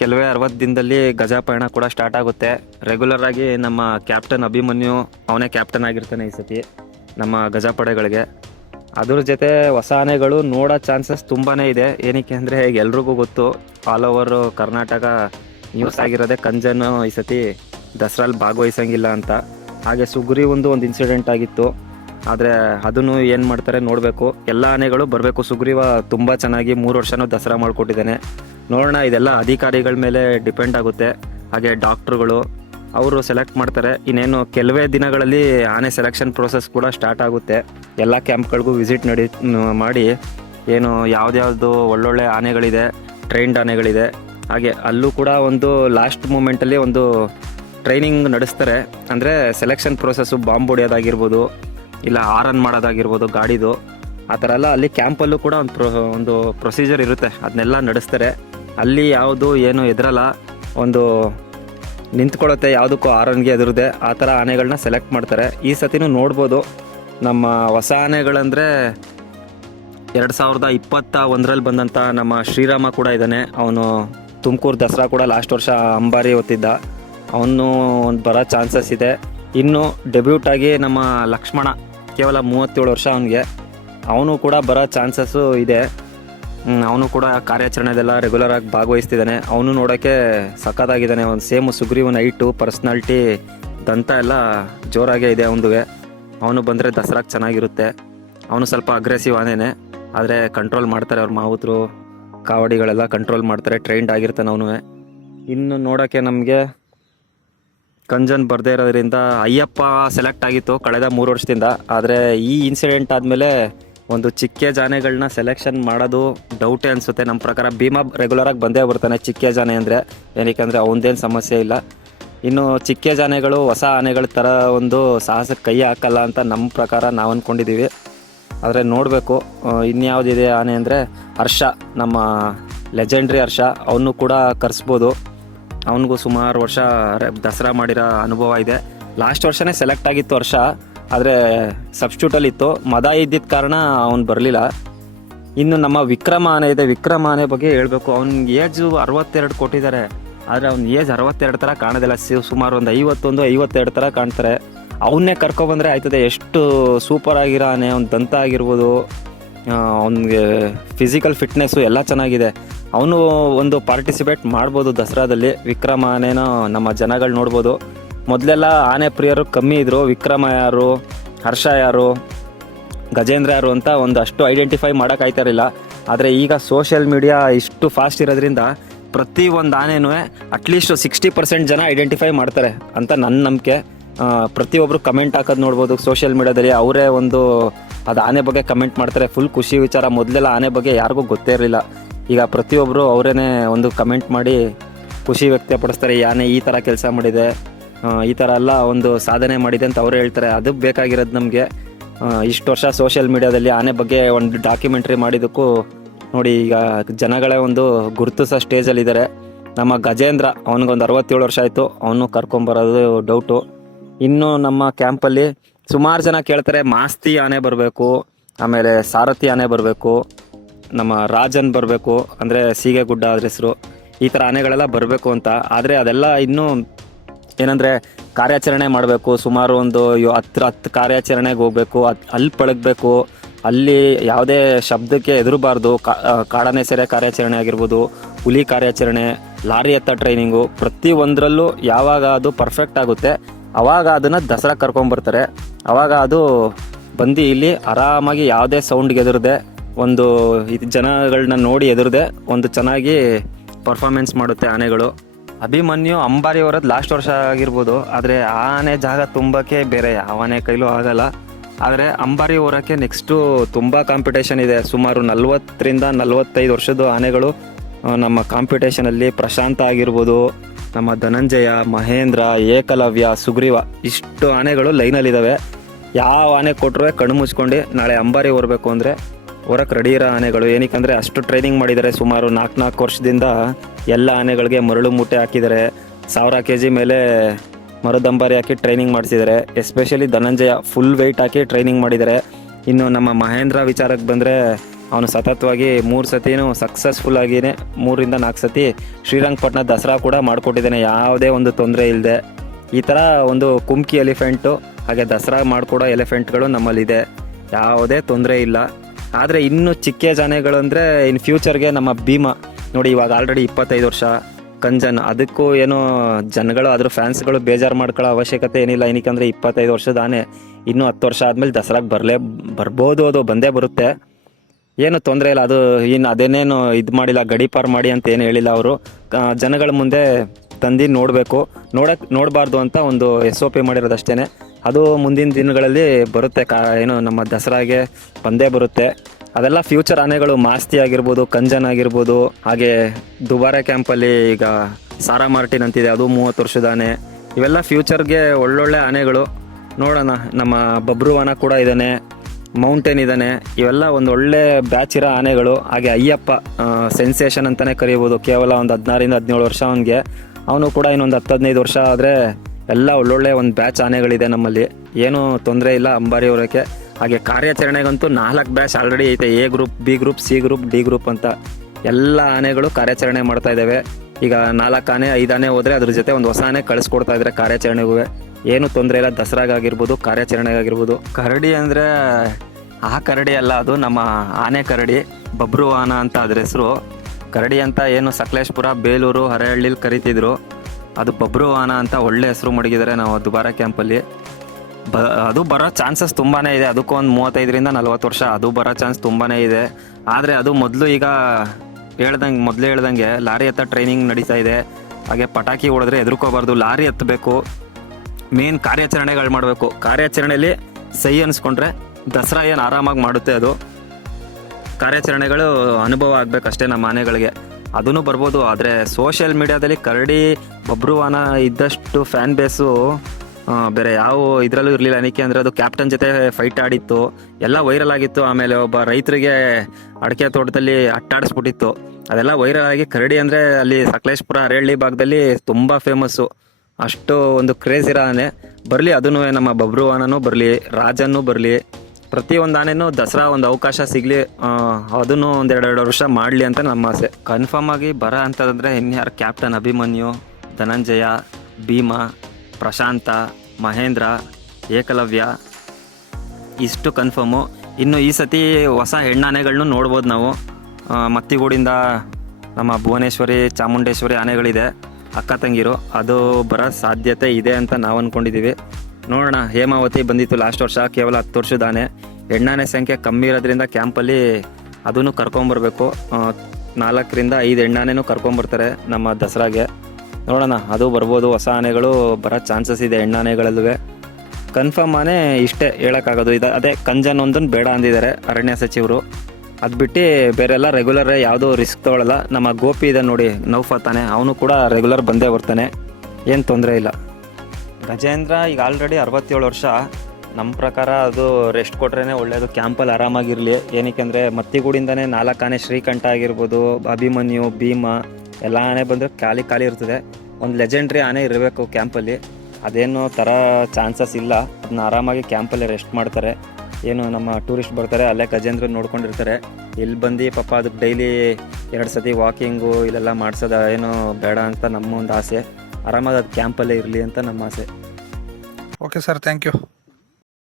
ಕೆಲವೇ 60 ದಿನದಲ್ಲಿ ಗಜ ಪಯಣ ಕೂಡ ಸ್ಟಾರ್ಟ್ ಆಗುತ್ತೆ. ರೆಗ್ಯುಲರ್ ಆಗಿ ನಮ್ಮ ಕ್ಯಾಪ್ಟನ್ ಅಭಿಮನ್ಯು ಅವನೇ ಕ್ಯಾಪ್ಟನ್ ಆಗಿರ್ತಾನೆ ಈ ಸತಿ ನಮ್ಮ ಗಜಪಡೆಗಳಿಗೆ. ಅದ್ರ ಜೊತೆ ಹೊಸ ಆನೆಗಳು ನೋಡೋ ಚಾನ್ಸಸ್ ತುಂಬಾ ಇದೆ. ಏನಕ್ಕೆ ಅಂದರೆ ಈಗ ಎಲ್ರಿಗೂ ಗೊತ್ತು, ಆಲ್ ಓವರ್ ಕರ್ನಾಟಕ ನ್ಯೂಸ್ ಆಗಿರೋದೇ ಕಂಜನ್ ಈ ಸತಿ ದಸರಲ್ಲಿ ಭಾಗವಹಿಸಂಗಿಲ್ಲ ಅಂತ. ಹಾಗೆ ಸುಗ್ರೀವಂದು ಒಂದು ಇನ್ಸಿಡೆಂಟ್ ಆಗಿತ್ತು, ಆದರೆ ಅದನ್ನು ಏನು ಮಾಡ್ತಾರೆ ನೋಡಬೇಕು. ಎಲ್ಲ ಆನೆಗಳು ಬರಬೇಕು. ಸುಗ್ರೀವ ತುಂಬ ಚೆನ್ನಾಗಿ 3 ವರ್ಷನೂ ದಸರಾ ಮಾಡಿಕೊಟ್ಟಿದ್ದಾನೆ. ನೋಡೋಣ, ಇದೆಲ್ಲ ಅಧಿಕಾರಿಗಳ ಮೇಲೆ ಡಿಪೆಂಡ್ ಆಗುತ್ತೆ. ಹಾಗೆ ಡಾಕ್ಟ್ರುಗಳು ಅವರು ಸೆಲೆಕ್ಟ್ ಮಾಡ್ತಾರೆ. ಇನ್ನೇನು ಕೆಲವೇ ದಿನಗಳಲ್ಲಿ ಆನೆ ಸೆಲೆಕ್ಷನ್ ಪ್ರೋಸೆಸ್ ಕೂಡ ಸ್ಟಾರ್ಟ್ ಆಗುತ್ತೆ. ಎಲ್ಲ ಕ್ಯಾಂಪ್ಗಳಿಗೂ ವಿಸಿಟ್ ಮಾಡಿ ಏನು ಯಾವ್ದ್ಯಾವ್ದು ಒಳ್ಳೊಳ್ಳೆ ಆನೆಗಳಿದೆ, ಟ್ರೈನ್ಡ್ ಆನೆಗಳಿದೆ, ಹಾಗೆ ಅಲ್ಲೂ ಕೂಡ ಒಂದು ಲಾಸ್ಟ್ ಮೂಮೆಂಟಲ್ಲಿ ಒಂದು ಟ್ರೈನಿಂಗ್ ನಡೆಸ್ತಾರೆ. ಅಂದರೆ ಸೆಲೆಕ್ಷನ್ ಪ್ರೋಸೆಸ್ಸು ಬಾಂಬ್ ಹೊಡೆಯೋದಾಗಿರ್ಬೋದು, ಇಲ್ಲ ಆರನ್ ಮಾಡೋದಾಗಿರ್ಬೋದು ಗಾಡಿದು, ಆ ಥರ ಎಲ್ಲ ಅಲ್ಲಿ ಕ್ಯಾಂಪಲ್ಲೂ ಕೂಡ ಒಂದು ಪ್ರೊಸೀಜರ್ ಇರುತ್ತೆ. ಅದನ್ನೆಲ್ಲ ನಡೆಸ್ತಾರೆ. ಅಲ್ಲಿ ಯಾವುದು ಏನು ಎದುರಲ್ಲ, ಒಂದು ನಿಂತ್ಕೊಳ್ಳುತ್ತೆ, ಯಾವುದಕ್ಕೂ ಆರನ್ಗೆ ಎದುರದೆ ಆ ಥರ ಆನೆಗಳನ್ನ ಸೆಲೆಕ್ಟ್ ಮಾಡ್ತಾರೆ. ಈ ಸತಿನೂ ನೋಡ್ಬೋದು. ನಮ್ಮ ಹೊಸ ಆನೆಗಳಂದರೆ 2021ರಲ್ಲಿ ಬಂದಂಥ ನಮ್ಮ ಶ್ರೀರಾಮ ಕೂಡ ಇದ್ದಾನೆ. ಅವನು ತುಮಕೂರು ದಸರಾ ಕೂಡ ಲಾಸ್ಟ್ ವರ್ಷ ಅಂಬಾರಿ ಹೊತ್ತಿದ್ದ. ಅವನು ಒಂದು ಬರೋ ಚಾನ್ಸಸ್ ಇದೆ. ಇನ್ನು ಡೆಬ್ಯೂಟಾಗಿ ನಮ್ಮ ಲಕ್ಷ್ಮಣ, ಕೇವಲ 37 ವರ್ಷ ಅವನಿಗೆ, ಅವನು ಕೂಡ ಬರೋ ಚಾನ್ಸಸ್ಸು ಇದೆ. ಅವನು ಕೂಡ ಕಾರ್ಯಾಚರಣೆದೆಲ್ಲ ರೆಗ್ಯುಲರ್ ಆಗಿ ಭಾಗವಹಿಸ್ತಿದ್ದಾನೆ. ಅವನು ನೋಡೋಕ್ಕೆ ಸಖತ್ತಾಗಿದ್ದಾನೆ. ಒಂದು ಸೇಮ್ ಸುಗ್ರೀವನ ಹೈಟು, ಪರ್ಸ್ನಾಲಿಟಿ, ದಂತ ಎಲ್ಲ ಜೋರಾಗೇ ಇದೆ ಅವನಿಗೆ. ಅವನು ಬಂದರೆ ದಸರಾಗೆ ಚೆನ್ನಾಗಿರುತ್ತೆ. ಅವನು ಸ್ವಲ್ಪ ಅಗ್ರೆಸಿವ್ ಆನೇನೆ, ಆದರೆ ಕಂಟ್ರೋಲ್ ಮಾಡ್ತಾರೆ ಅವ್ರ ಮಾವುತರು, ಕಾವಡಿಗಳೆಲ್ಲ ಕಂಟ್ರೋಲ್ ಮಾಡ್ತಾರೆ. ಟ್ರೈನ್ಡ್ ಆಗಿರ್ತಾನೆ ಅವನು. ಇನ್ನು ನೋಡೋಕ್ಕೆ ನಮಗೆ ಕಂಜನ್ ಬರದೇ ಇರೋದ್ರಿಂದ ಅಯ್ಯಪ್ಪ ಸೆಲೆಕ್ಟ್ ಆಗಿತ್ತು ಕಳೆದ 3 ವರ್ಷದಿಂದ. ಆದರೆ ಈ ಇನ್ಸಿಡೆಂಟ್ ಆದಮೇಲೆ ಒಂದು ಚಿಕ್ಕ ಜಾನೆಗಳನ್ನ ಸೆಲೆಕ್ಷನ್ ಮಾಡೋದು ಡೌಟೇ ಅನಿಸುತ್ತೆ. ನಮ್ಮ ಪ್ರಕಾರ ಭೀಮಾ ರೆಗ್ಯುಲರಾಗಿ ಬಂದೇ ಬರ್ತಾನೆ ಚಿಕ್ಕ ಜಾನೆ ಅಂದರೆ. ಏನಕ್ಕೆ ಅವನದೇನು ಸಮಸ್ಯೆ ಇಲ್ಲ. ಇನ್ನು ಚಿಕ್ಕ ಜಾನೆಗಳು ಹೊಸ ಆನೆಗಳ ಥರ ಒಂದು ಸಾಹಸಕ್ಕೆ ಕೈ ಹಾಕಲ್ಲ ಅಂತ ನಮ್ಮ ಪ್ರಕಾರ ನಾವು ಅಂದ್ಕೊಂಡಿದ್ದೀವಿ. ಆದರೆ ನೋಡಬೇಕು ಇನ್ಯಾವುದಿದೆ ಆನೆ ಅಂದರೆ ಹರ್ಷ, ನಮ್ಮ ಲೆಜೆಂಡ್ರಿ ಹರ್ಷ, ಅವನು ಕೂಡ ಕರೆಸ್ಬೋದು. ಅವನಿಗೂ ಸುಮಾರು ವರ್ಷ ದಸರಾ ಮಾಡಿರೋ ಅನುಭವ ಇದೆ. ಲಾಸ್ಟ್ ವರ್ಷನೇ ಸೆಲೆಕ್ಟ್ ಆಗಿತ್ತು ಹರ್ಷ, ಆದರೆ ಸಬ್ಸ್ಟ್ಯೂಟಲ್ಲಿತ್ತು. ಮದ ಇದ್ದಿದ್ದ ಕಾರಣ ಅವನು ಬರಲಿಲ್ಲ. ಇನ್ನು ನಮ್ಮ ವಿಕ್ರಮ ಆನೆ ಇದೆ. ವಿಕ್ರಮ ಆನೆ ಬಗ್ಗೆ ಹೇಳಬೇಕು. ಅವ್ನಿಗೆ ಏಜು 62 ಕೊಟ್ಟಿದ್ದಾರೆ, ಆದರೆ ಅವ್ನ ಏಜ್ 62 ಥರ ಕಾಣೋದಿಲ್ಲ. ಸುಮಾರು ಒಂದು 51-52 ಥರ ಕಾಣ್ತಾರೆ. ಅವನ್ನೇ ಕರ್ಕೊಬಂದರೆ ಆಯ್ತದೆ. ಎಷ್ಟು ಸೂಪರ್ ಆಗಿರೋ ಆನೆ. ಅವ್ನ ದಂತ ಆಗಿರ್ಬೋದು, ಅವನಿಗೆ ಫಿಸಿಕಲ್ ಫಿಟ್ನೆಸ್ಸು ಎಲ್ಲ ಚೆನ್ನಾಗಿದೆ. ಅವನು ಒಂದು ಪಾರ್ಟಿಸಿಪೇಟ್ ಮಾಡ್ಬೋದು ದಸರಾದಲ್ಲಿ. ವಿಕ್ರಮ ಆನೆನೋ ನಮ್ಮ ಜನಗಳು ನೋಡ್ಬೋದು. ಮೊದಲೆಲ್ಲ ಆನೆ ಪ್ರಿಯರು ಕಮ್ಮಿ ಇದ್ದರು. ವಿಕ್ರಮ ಯಾರು, ಹರ್ಷ ಯಾರು, ಗಜೇಂದ್ರ ಯಾರು ಅಂತ ಒಂದಷ್ಟು ಐಡೆಂಟಿಫೈ ಮಾಡೋಕ್ಕಾಯ್ತಾರಿಲ್ಲ. ಆದರೆ ಈಗ ಸೋಷಿಯಲ್ ಮೀಡಿಯಾ ಇಷ್ಟು ಫಾಸ್ಟ್ ಇರೋದ್ರಿಂದ ಪ್ರತಿ ಒಂದು ಆನೆನೂ ಅಟ್ಲೀಸ್ಟ್ 60% ಜನ ಐಡೆಂಟಿಫೈ ಮಾಡ್ತಾರೆ ಅಂತ ನನ್ನ ನಂಬಿಕೆ. ಪ್ರತಿಯೊಬ್ಬರು ಕಮೆಂಟ್ ಹಾಕೋದು ನೋಡ್ಬೋದು ಸೋಷಿಯಲ್ ಮೀಡಿಯಾದಲ್ಲಿ. ಅವರೇ ಒಂದು ಅದು ಆನೆ ಬಗ್ಗೆ ಕಮೆಂಟ್ ಮಾಡ್ತಾರೆ. ಫುಲ್ ಖುಷಿ ವಿಚಾರ. ಮೊದಲೆಲ್ಲ ಆನೆ ಬಗ್ಗೆ ಯಾರಿಗೂ ಗೊತ್ತೇ ಇರಲಿಲ್ಲ. ಈಗ ಪ್ರತಿಯೊಬ್ಬರು ಅವರೇ ಒಂದು ಕಮೆಂಟ್ ಮಾಡಿ ಖುಷಿ ವ್ಯಕ್ತಪಡಿಸ್ತಾರೆ. ಈ ಆನೆ ಈ ಥರ ಕೆಲಸ ಮಾಡಿದೆ, ಈ ಥರ ಎಲ್ಲ ಒಂದು ಸಾಧನೆ ಮಾಡಿದೆ ಅಂತ ಅವರೇ ಹೇಳ್ತಾರೆ. ಅದಕ್ಕೆ ಬೇಕಾಗಿರೋದು ನಮಗೆ ಇಷ್ಟು ವರ್ಷ ಸೋಷಿಯಲ್ ಮೀಡಿಯಾದಲ್ಲಿ ಆನೆ ಬಗ್ಗೆ ಒಂದು ಡಾಕ್ಯುಮೆಂಟ್ರಿ ಮಾಡಿದ್ದಕ್ಕೂ ನೋಡಿ ಈಗ ಜನಗಳೇ ಒಂದು ಗುರುತಿಸೋ ಸ್ಟೇಜಲ್ಲಿದ್ದಾರೆ. ನಮ್ಮ ಗಜೇಂದ್ರ, ಅವನಿಗೊಂದು 67 ವರ್ಷ ಆಯಿತು. ಅವನು ಕರ್ಕೊಂಬರೋದು ಡೌಟು. ಇನ್ನು ನಮ್ಮ ಕ್ಯಾಂಪಲ್ಲಿ ಸುಮಾರು ಜನ ಕೇಳ್ತಾರೆ ಮಾಸ್ತಿ ಆನೆ ಬರಬೇಕು, ಆಮೇಲೆ ಸಾರಥಿ ಆನೆ ಬರಬೇಕು, ನಮ್ಮ ರಾಜನ್ ಬರಬೇಕು, ಅಂದರೆ ಸೀಗೆಗುಡ್ಡ ಅದ್ರ ಹೆಸರು, ಈ ಥರ ಆನೆಗಳೆಲ್ಲ ಬರಬೇಕು ಅಂತ. ಆದರೆ ಅದೆಲ್ಲ ಇನ್ನೂ ಏನಂದರೆ ಕಾರ್ಯಾಚರಣೆ ಮಾಡಬೇಕು. ಸುಮಾರು ಒಂದು 10 ಕಾರ್ಯಾಚರಣೆಗೆ ಹೋಗಬೇಕು. ಅಲ್ಲಿ ಪಳಗಬೇಕು. ಅಲ್ಲಿ ಯಾವುದೇ ಶಬ್ದಕ್ಕೆ ಎದುರಬಾರ್ದು. ಕಾಡಾನೆ ಸೆರೆ ಕಾರ್ಯಾಚರಣೆ ಆಗಿರ್ಬೋದು, ಹುಲಿ ಕಾರ್ಯಾಚರಣೆ, ಲಾರಿ ಎತ್ತ ಟ್ರೈನಿಂಗು, ಪ್ರತಿ ಒಂದರಲ್ಲೂ ಯಾವಾಗ ಅದು ಪರ್ಫೆಕ್ಟ್ ಆಗುತ್ತೆ ಆವಾಗ ಅದನ್ನು ದಸರಾ ಕರ್ಕೊಂಬರ್ತಾರೆ. ಆವಾಗ ಅದು ಬಂದು ಇಲ್ಲಿ ಆರಾಮಾಗಿ ಯಾವುದೇ ಸೌಂಡ್ಗೆ ಎದುರದೆ, ಒಂದು ಜನಗಳನ್ನ ನೋಡಿ ಎದುರದೆ ಒಂದು ಚೆನ್ನಾಗಿ ಪರ್ಫಾರ್ಮೆನ್ಸ್ ಮಾಡುತ್ತೆ ಆನೆಗಳು. ಅಭಿಮನ್ಯು ಅಂಬಾರಿ ಹೊರದು ಲಾಸ್ಟ್ ವರ್ಷ ಆಗಿರ್ಬೋದು, ಆದರೆ ಆ ಆನೆ ಜಾಗ ತುಂಬಕ್ಕೆ ಬೇರೆ ಯಾವ ಆನೆ ಕೈಲೂ ಆಗಲ್ಲ. ಆದರೆ ಅಂಬಾರಿ ಹೊರಕ್ಕೆ ನೆಕ್ಸ್ಟು ತುಂಬ ಕಾಂಪಿಟೇಷನ್ ಇದೆ. ಸುಮಾರು 40-45 ವರ್ಷದ ಆನೆಗಳು ನಮ್ಮ ಕಾಂಪಿಟೇಷನಲ್ಲಿ. ಪ್ರಶಾಂತ ಆಗಿರ್ಬೋದು, ನಮ್ಮ ಧನಂಜಯ, ಮಹೇಂದ್ರ, ಏಕಲವ್ಯ, ಸುಗ್ರೀವ, ಇಷ್ಟು ಆನೆಗಳು ಲೈನಲ್ಲಿದ್ದಾವೆ. ಯಾವ ಆನೆ ಕೊಟ್ಟರು ಕಣ್ಣು ಮುಚ್ಕೊಂಡು ನಾಳೆ ಅಂಬಾರಿ ಹೊರಬೇಕು ಅಂದರೆ ಹೊರಕ್ಕೆ ರೆಡಿ ಇರೋ ಆನೆಗಳು. ಏನಕ್ಕಂದರೆ ಅಷ್ಟು ಟ್ರೈನಿಂಗ್ ಮಾಡಿದ್ದಾರೆ. ಸುಮಾರು 4 ವರ್ಷದಿಂದ ಎಲ್ಲ ಆನೆಗಳಿಗೆ ಮರಳು ಮೂಟೆ ಹಾಕಿದ್ದಾರೆ. 1000 kg ಮೇಲೆ ಮರದಂಬಾರಿ ಹಾಕಿ ಟ್ರೈನಿಂಗ್ ಮಾಡಿಸಿದ್ದಾರೆ. ಎಸ್ಪೆಷಲಿ ಧನಂಜಯ ಫುಲ್ ವೆಯ್ಟ್ ಹಾಕಿ ಟ್ರೈನಿಂಗ್ ಮಾಡಿದ್ದಾರೆ. ಇನ್ನು ನಮ್ಮ ಮಹೇಂದ್ರ ವಿಚಾರಕ್ಕೆ ಬಂದರೆ ಅವನು ಸತತವಾಗಿ 3 ಸತಿನೂ ಸಕ್ಸಸ್ಫುಲ್ ಆಗಿನೇ 3-4 ಸತಿ ಶ್ರೀರಂಗಪಟ್ಟಣ ದಸರಾ ಕೂಡ ಮಾಡಿಕೊಟ್ಟಿದ್ದಾನೆ, ಯಾವುದೇ ಒಂದು ತೊಂದರೆ ಇಲ್ಲದೆ. ಈ ಥರ ಒಂದು ಕುಮ್ಕಿ ಎಲಿಫೆಂಟು ಹಾಗೆ ದಸರಾ ಮಾಡಿಕೊಡೋ ಎಲಿಫೆಂಟ್ಗಳು ನಮ್ಮಲ್ಲಿದೆ, ಯಾವುದೇ ತೊಂದರೆ ಇಲ್ಲ. ಆದರೆ ಇನ್ನೂ ಚಿಕ್ಕ ಆನೆಗಳು ಅಂದರೆ ಇನ್ ಫ್ಯೂಚರ್ಗೆ ನಮ್ಮ ಭೀಮಾ ನೋಡಿ, ಇವಾಗ ಆಲ್ರೆಡಿ 25 ವರ್ಷ ಕಂಜನ್, ಅದಕ್ಕೂ ಏನೋ ಜನಗಳು ಅದ್ರ ಫ್ಯಾನ್ಸ್ಗಳು ಬೇಜಾರು ಮಾಡ್ಕೊಳ್ಳೋ ಅವಶ್ಯಕತೆ ಏನಿಲ್ಲ. ಏನಕ್ಕೆ 25 ವರ್ಷದ ಆನೆ ಇನ್ನೂ 10 ವರ್ಷ ಆದಮೇಲೆ ದಸರಾಗೆ ಬರ್ಬೋದು, ಅದು ಬಂದೇ ಬರುತ್ತೆ, ಏನು ತೊಂದರೆ ಇಲ್ಲ. ಅದು ಇನ್ನು ಅದೇನೇನು ಇದು ಮಾಡಿಲ್ಲ, ಗಡೀಪಾರು ಮಾಡಿ ಅಂತ ಏನು ಹೇಳಿಲ್ಲ ಅವರು. ಜನಗಳ ಮುಂದೆ ತಂದು ನೋಡಬಾರ್ದು ಅಂತ ಒಂದು SOP ಮಾಡಿರೋದಷ್ಟೇ. ಅದು ಮುಂದಿನ ದಿನಗಳಲ್ಲಿ ಬರುತ್ತೆ, ಏನು ನಮ್ಮ ದಸರಾಗೆ ಬಂದೇ ಬರುತ್ತೆ. ಅದೆಲ್ಲ ಫ್ಯೂಚರ್ ಆನೆಗಳು, ಮಾಸ್ತಿ ಆಗಿರ್ಬೋದು, ಕಂಜನ್ ಆಗಿರ್ಬೋದು, ಹಾಗೆ ದುಬಾರೆ ಕ್ಯಾಂಪಲ್ಲಿ ಈಗ ಸಾರಾ ಮಾರ್ಟಿನ್ ಅಂತಿದೆ, ಅದು 30 ವರ್ಷದ ಆನೆ. ಇವೆಲ್ಲ ಫ್ಯೂಚರ್ಗೆ ಒಳ್ಳೊಳ್ಳೆ ಆನೆಗಳು. ನೋಡೋಣ, ನಮ್ಮ ಬಬ್ರುವಾನ ಕೂಡ ಇದ್ದಾನೆ, ಮೌಂಟೇನ್ ಇದ್ದಾನೆ, ಇವೆಲ್ಲ ಒಂದು ಒಳ್ಳೆ ಬ್ಯಾಚ್ ಇರೋ ಆನೆಗಳು. ಹಾಗೆ ಅಯ್ಯಪ್ಪ ಸೆನ್ಸೇಷನ್ ಅಂತಲೇ ಕರಿಬೋದು, ಕೇವಲ ಒಂದು 16-17 ವರ್ಷ ಅವನಿಗೆ. ಅವನು ಕೂಡ ಇನ್ನೊಂದು 10-15 ವರ್ಷ ಆದರೆ ಎಲ್ಲ ಒಳ್ಳೊಳ್ಳೆ ಒಂದು ಬ್ಯಾಚ್ ಆನೆಗಳಿದೆ ನಮ್ಮಲ್ಲಿ, ಏನೂ ತೊಂದರೆ ಇಲ್ಲ ಅಂಬಾರಿ ಅವರಕ್ಕೆ. ಹಾಗೆ ಕಾರ್ಯಾಚರಣೆಗಂತೂ 4 ಬ್ಯಾಚ್ ಆಲ್ರೆಡಿ ಐತೆ, A group, B group, C group, D group ಅಂತ ಎಲ್ಲ ಆನೆಗಳು ಕಾರ್ಯಾಚರಣೆ ಮಾಡ್ತಾ ಇದ್ದಾವೆ. ಈಗ 4 ಆನೆ 5 ಆನೆ ಹೋದರೆ ಅದ್ರ ಜೊತೆ ಒಂದು ಹೊಸ ಆನೆ ಕಳಿಸ್ಕೊಡ್ತಾ ಇದ್ದಾರೆ ಕಾರ್ಯಾಚರಣೆಗೂ. ಏನು ತೊಂದರೆ ಇಲ್ಲ, ದಸರಾಗಾಗಿರ್ಬೋದು, ಕಾರ್ಯಾಚರಣೆಗಾಗಿರ್ಬೋದು. ಕರಡಿ ಅಂದರೆ ಆ ಕರಡಿ ಅಲ್ಲ, ಅದು ನಮ್ಮ ಆನೆ ಕರಡಿ, ಬಬ್ರುವಾನ ಅಂತ ಅದ್ರ ಹೆಸರು. ಕರಡಿ ಅಂತ ಏನು ಸಕಲೇಶ್ಪುರ, ಬೇಲೂರು, ಹರಹಳ್ಳಿಲಿ ಕರಿತಿದ್ರು, ಅದು ಬಬ್ರುವಾನ ಅಂತ ಒಳ್ಳೆ ಹೆಸರು ಮಡಗಿದ್ದಾರೆ ನಾವು ದುಬಾರಾ ಕ್ಯಾಂಪಲ್ಲಿ. ಅದು ಬರೋ ಚಾನ್ಸಸ್ ತುಂಬಾ ಇದೆ, ಅದಕ್ಕೂ ಒಂದು 35-40 ವರ್ಷ ಅದು ಬರೋ ಚಾನ್ಸ್ ತುಂಬಾ ಇದೆ. ಆದರೆ ಅದು ಈಗ ಮೊದಲೇ ಹೇಳ್ದಂಗೆ ಲಾರಿ ಹತ್ತ ಟ್ರೈನಿಂಗ್ ನಡೀತಾ ಇದೆ. ಹಾಗೆ ಪಟಾಕಿ ಹೊಡೆದ್ರೆ ಎದುರ್ಕೋಬಾರ್ದು, ಲಾರಿ ಹತ್ತಬೇಕು, ಮೇನ್ ಕಾರ್ಯಾಚರಣೆಗಳು ಮಾಡಬೇಕು. ಕಾರ್ಯಾಚರಣೆಯಲ್ಲಿ ಸೈ ಅನಿಸ್ಕೊಂಡ್ರೆ ದಸರಾ ಏನು ಆರಾಮಾಗಿ ಮಾಡುತ್ತೆ, ಅದು ಕಾರ್ಯಾಚರಣೆಗಳು ಅನುಭವ ಆಗಬೇಕಷ್ಟೇ ನಮ್ಮ ಆನೆಗಳಿಗೆ. ಅದೂ ಬರ್ಬೋದು. ಆದರೆ ಸೋಷಿಯಲ್ ಮೀಡಿಯಾದಲ್ಲಿ ಕರಡಿ ಬಬ್ರುವಾನ ಇದ್ದಷ್ಟು ಫ್ಯಾನ್ ಬೇಸು ಬೇರೆ ಯಾವ ಇದರಲ್ಲೂ ಇರಲಿಲ್ಲ. ಏನಕ್ಕೆ ಅಂದರೆ ಅದು ಕ್ಯಾಪ್ಟನ್ ಜೊತೆ ಫೈಟ್ ಆಡಿತ್ತು, ಎಲ್ಲ ವೈರಲ್ ಆಗಿತ್ತು. ಆಮೇಲೆ ಒಬ್ಬ ರೈತರಿಗೆ ಅಡಿಕೆ ತೋಟದಲ್ಲಿ ಅಟ್ಟಾಡಿಸ್ಬಿಟ್ಟಿತ್ತು, ಅದೆಲ್ಲ ವೈರಲ್ ಆಗಿ. ಕರಡಿ ಅಂದರೆ ಅಲ್ಲಿ ಸಕಲೇಶ್ಪುರ, ಹರಹಳ್ಳಿ ಭಾಗದಲ್ಲಿ ತುಂಬ ಫೇಮಸ್ಸು, ಅಷ್ಟು ಒಂದು ಕ್ರೇಜ್ ಇರೋ ಆನೆ. ಬರಲಿ, ಅದೂ ನಮ್ಮ ಬಬ್ರುವಾನೂ ಬರಲಿ, ರಾಜನೂ ಬರಲಿ, ಪ್ರತಿಯೊಂದು ಆನೆನೂ ದಸರಾ ಒಂದು ಅವಕಾಶ ಸಿಗಲಿ, ಅದನ್ನು 1-2 ವರ್ಷ ಮಾಡಲಿ ಅಂತ ನಮ್ಮ ಆಸೆ. ಕನ್ಫರ್ಮ್ ಆಗಿ ಬರೋ ಅಂತಂದರೆ ಇನ್ಯಾರು, ಕ್ಯಾಪ್ಟನ್ ಅಭಿಮನ್ಯು, ಧನಂಜಯ, ಭೀಮಾ, ಪ್ರಶಾಂತ, ಮಹೇಂದ್ರ, ಏಕಲವ್ಯ, ಇಷ್ಟು ಕನ್ಫರ್ಮು. ಇನ್ನು ಈ ಸತಿ ಹೊಸ ಹೆಣ್ಣಾನೆಗಳನ್ನೂ ನೋಡ್ಬೋದು ನಾವು. ಮತ್ತಿಗೂಡಿಂದ ನಮ್ಮ ಭುವನೇಶ್ವರಿ, ಚಾಮುಂಡೇಶ್ವರಿ ಆನೆಗಳಿದೆ, ಅಕ್ಕ ತಂಗಿರು, ಅದು ಬರೋ ಸಾಧ್ಯತೆ ಇದೆ ಅಂತ ನಾವು ಅಂದ್ಕೊಂಡಿದ್ದೀವಿ. ನೋಡೋಣ. ಹೇಮಾವತಿ ಬಂದಿತ್ತು ಲಾಸ್ಟ್ ವರ್ಷ, ಕೇವಲ 10 ವರ್ಷದ ಆನೆ. ಹೆಣ್ಣಾನೆ ಸಂಖ್ಯೆ ಕಮ್ಮಿ ಇರೋದ್ರಿಂದ ಕ್ಯಾಂಪಲ್ಲಿ ಅದನ್ನು ಕರ್ಕೊಂಬರ್ಬೇಕು. 4-5 ಹೆಣ್ಣಾನೆನೂ ಕರ್ಕೊಂಬರ್ತಾರೆ ನಮ್ಮ ದಸರಾಗೆ. ನೋಡೋಣ, ಅದು ಬರ್ಬೋದು. ಹೊಸ ಆನೆಗಳು ಬರೋ ಚಾನ್ಸಸ್ ಇದೆ ಹೆಣ್ಣಾನೆಗಳಲ್ಲೂ. ಕನ್ಫರ್ಮ್ ಆನೆ ಇಷ್ಟೇ ಹೇಳೋಕ್ಕಾಗೋದು. ಅದೇ ಕಂಜನ್ ಒಂದನ್ನು ಬೇಡ ಅಂದಿದ್ದಾರೆ ಅರಣ್ಯ ಸಚಿವರು. ಅದು ಬಿಟ್ಟು ಬೇರೆಲ್ಲ ರೆಗ್ಯುಲರ್, ಯಾವುದೂ ರಿಸ್ಕ್ ತೊಗೊಳ್ಳಲ್ಲ. ನಮ್ಮ ಗೋಪಿ ಇದೆ ನೋಡಿ, ನೌಫತ್ ಆನೆ, ಅವನು ಕೂಡ ರೆಗ್ಯುಲರ್ ಬಂದೇ ಬರ್ತಾನೆ, ಏನು ತೊಂದರೆ ಇಲ್ಲ. ಗಜೇಂದ್ರ ಈಗ ಆಲ್ರೆಡಿ 67 ವರ್ಷ. ನಮ್ಮ ಪ್ರಕಾರ ಅದು ರೆಸ್ಟ್ ಕೊಟ್ರೇ ಒಳ್ಳೆಯದು, ಕ್ಯಾಂಪಲ್ಲಿ ಆರಾಮಾಗಿರಲಿ. ಏನಕ್ಕೆ ಅಂದರೆ ಮತ್ತಿಗೂಡಿಂದನೇ 4 ಆನೆ, ಶ್ರೀಕಂಠ ಆಗಿರ್ಬೋದು, ಅಭಿಮನ್ಯು, ಭೀಮಾ, ಎಲ್ಲ ಆನೆ ಬಂದರೆ ಖಾಲಿ ಇರ್ತದೆ. ಒಂದು ಲೆಜೆಂಡ್ರಿ ಆನೆ ಇರಬೇಕು ಕ್ಯಾಂಪಲ್ಲಿ, ಅದೇನು ಥರ ಚಾನ್ಸಸ್ ಇಲ್ಲ. ಅದನ್ನ ಆರಾಮಾಗಿ ಕ್ಯಾಂಪಲ್ಲಿ ರೆಸ್ಟ್ ಮಾಡ್ತಾರೆ. ಏನು ನಮ್ಮ ಟೂರಿಸ್ಟ್ ಬರ್ತಾರೆ, ಅಲ್ಲೇ ಗಜೇಂದ್ರ ನೋಡ್ಕೊಂಡಿರ್ತಾರೆ. ಇಲ್ಲಿ ಬಂದು ಪಾಪ ಅದಕ್ಕೆ ಡೈಲಿ 2 ಸತಿ ವಾಕಿಂಗು ಇಲ್ಲೆಲ್ಲ ಮಾಡಿಸೋದು ಏನು ಬೇಡ ಅಂತ ನಮ್ಮ ಒಂದು ಆಸೆ. ಆರಾಮಾಗಿ ಅದು ಕ್ಯಾಂಪಲ್ಲೇ ಇರಲಿ ಅಂತ ನಮ್ಮ ಆಸೆ. Okay sir, thank you.